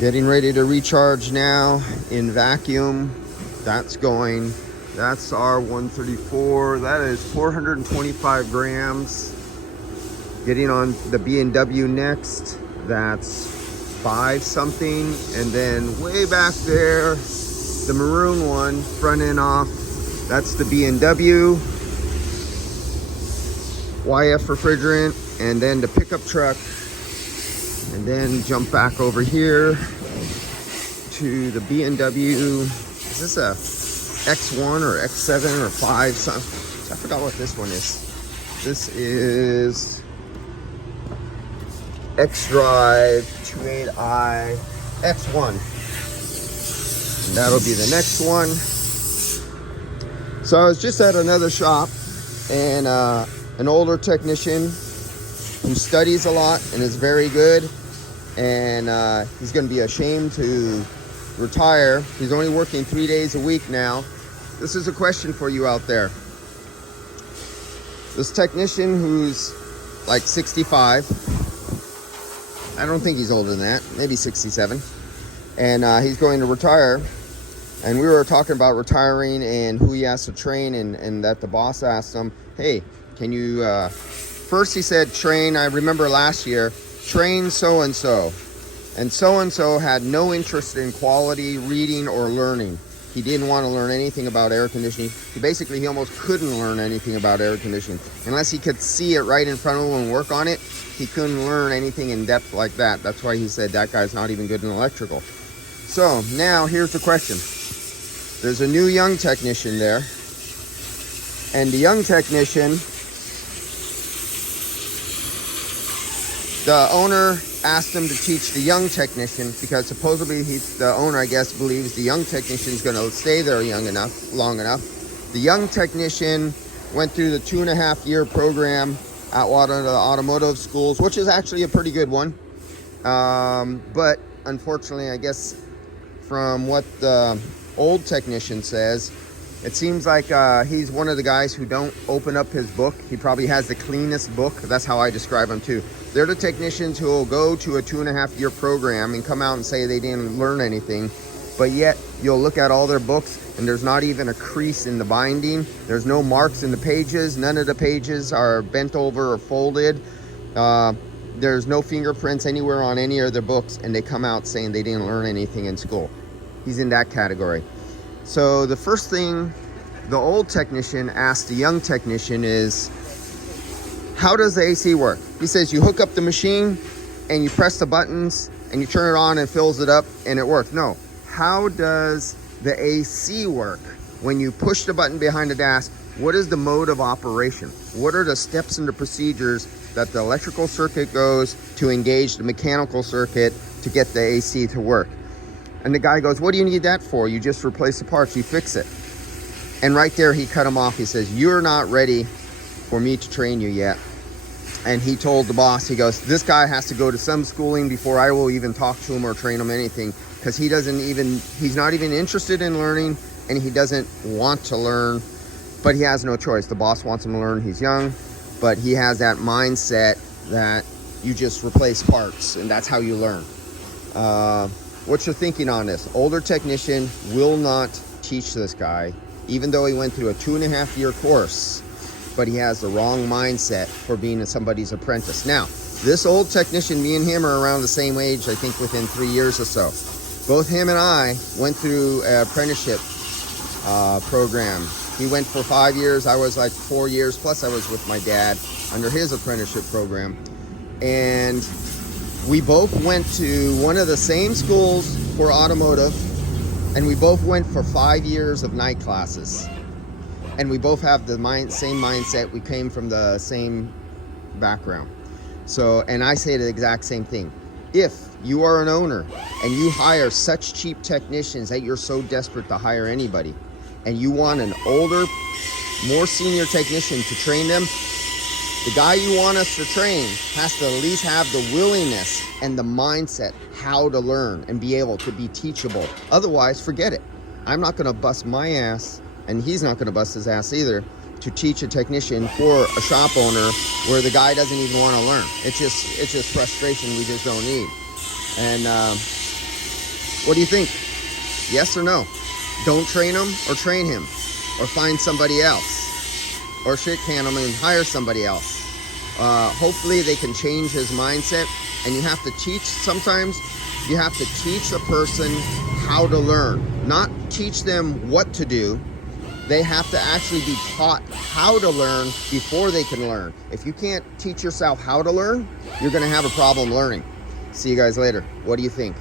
Getting ready to recharge now in vacuum. That's going. That's our 134. That is 425 grams. Getting on the B&W next. That's 5 something. And then way back there, the maroon one, front end off. That's the B&W. YF refrigerant. And then the pickup truck. And then jump back over here to the B&W. Is this a X1 or X7 or 5? I forgot what this one is. This is X-Drive 28i X1. And that'll be the next one. So I was just at another shop, and an older technician who studies a lot and is very good, and he's going to be ashamed to retire. He's only working 3 days a week now. This is a question for you out there. This technician who's like 65, I don't think he's older than that, maybe 67, and he's going to retire. And we were talking about retiring and who he has to train, and that the boss asked him, hey, can you first he said train, I remember last year, train so-and-so. And so-and-so had no interest in quality reading or learning. He didn't want to learn anything about air conditioning. He almost couldn't learn anything about air conditioning. Unless he could see it right in front of him and work on it, he couldn't learn anything in depth like that. That's why he said that guy's not even good in electrical. So now here's the question. There's a new young technician there. And the young technician, the owner asked him to teach the young technician, because supposedly the owner, I guess, believes the young technician is going to stay there long enough. The young technician went through the 2.5-year program at one of the automotive schools, which is actually a pretty good one. But unfortunately, I guess from what the old technician says, it seems like he's one of the guys who don't open up his book. He probably has the cleanest book. That's how I describe him too. They're the technicians who will go to a 2.5-year program and come out and say they didn't learn anything, but yet you'll look at all their books and there's not even a crease in the binding. There's no marks in the pages. None of the pages are bent over or folded. There's no fingerprints anywhere on any of their books, and they come out saying they didn't learn anything in school. He's in that category. So the first thing the old technician asked the young technician is, how does the AC work? He says you hook up the machine and you press the buttons and you turn it on and fills it up and it works. No. How does the AC work? When you push the button behind the dash, what is the mode of operation? What are the steps and the procedures that the electrical circuit goes to engage the mechanical circuit to get the AC to work? And the guy goes, what do you need that for? You just replace the parts, you fix it. And right there he cut him off. He says, you're not ready for me to train you yet. And he told the boss, he goes, this guy has to go to some schooling before I will even talk to him or train him anything, because he's not even interested in learning, and he doesn't want to learn, but he has no choice. The boss wants him to learn. He's young, but he has that mindset that you just replace parts and that's how you learn. What's your thinking on this? Older technician will not teach this guy, even though he went through a 2.5-year course, but he has the wrong mindset for being somebody's apprentice. Now, this old technician, me and him are around the same age, I think within 3 years or so. Both him and I went through an apprenticeship program. He went for 5 years. I was like 4 years, plus I was with my dad under his apprenticeship program. And we both went to one of the same schools for automotive, and we both went for 5 years of night classes. And we both have the same mindset. We came from the same background. So, and I say the exact same thing. If you are an owner and you hire such cheap technicians that you're so desperate to hire anybody, and you want an older, more senior technician to train them, the guy you want us to train has to at least have the willingness and the mindset how to learn and be able to be teachable. Otherwise, forget it. I'm not going to bust my ass, and he's not going to bust his ass either, to teach a technician for a shop owner where the guy doesn't even want to learn. It's just frustration we just don't need. And What do you think? Yes or no? Don't train him or train him, or find somebody else, or shit can him and hire somebody else. Hopefully they can change his mindset. And you have to teach, sometimes you have to teach a person how to learn, not teach them what to do. They have to actually be taught how to learn before they can learn. If you can't teach yourself how to learn, you're going to have a problem learning. See you guys later. What do you think?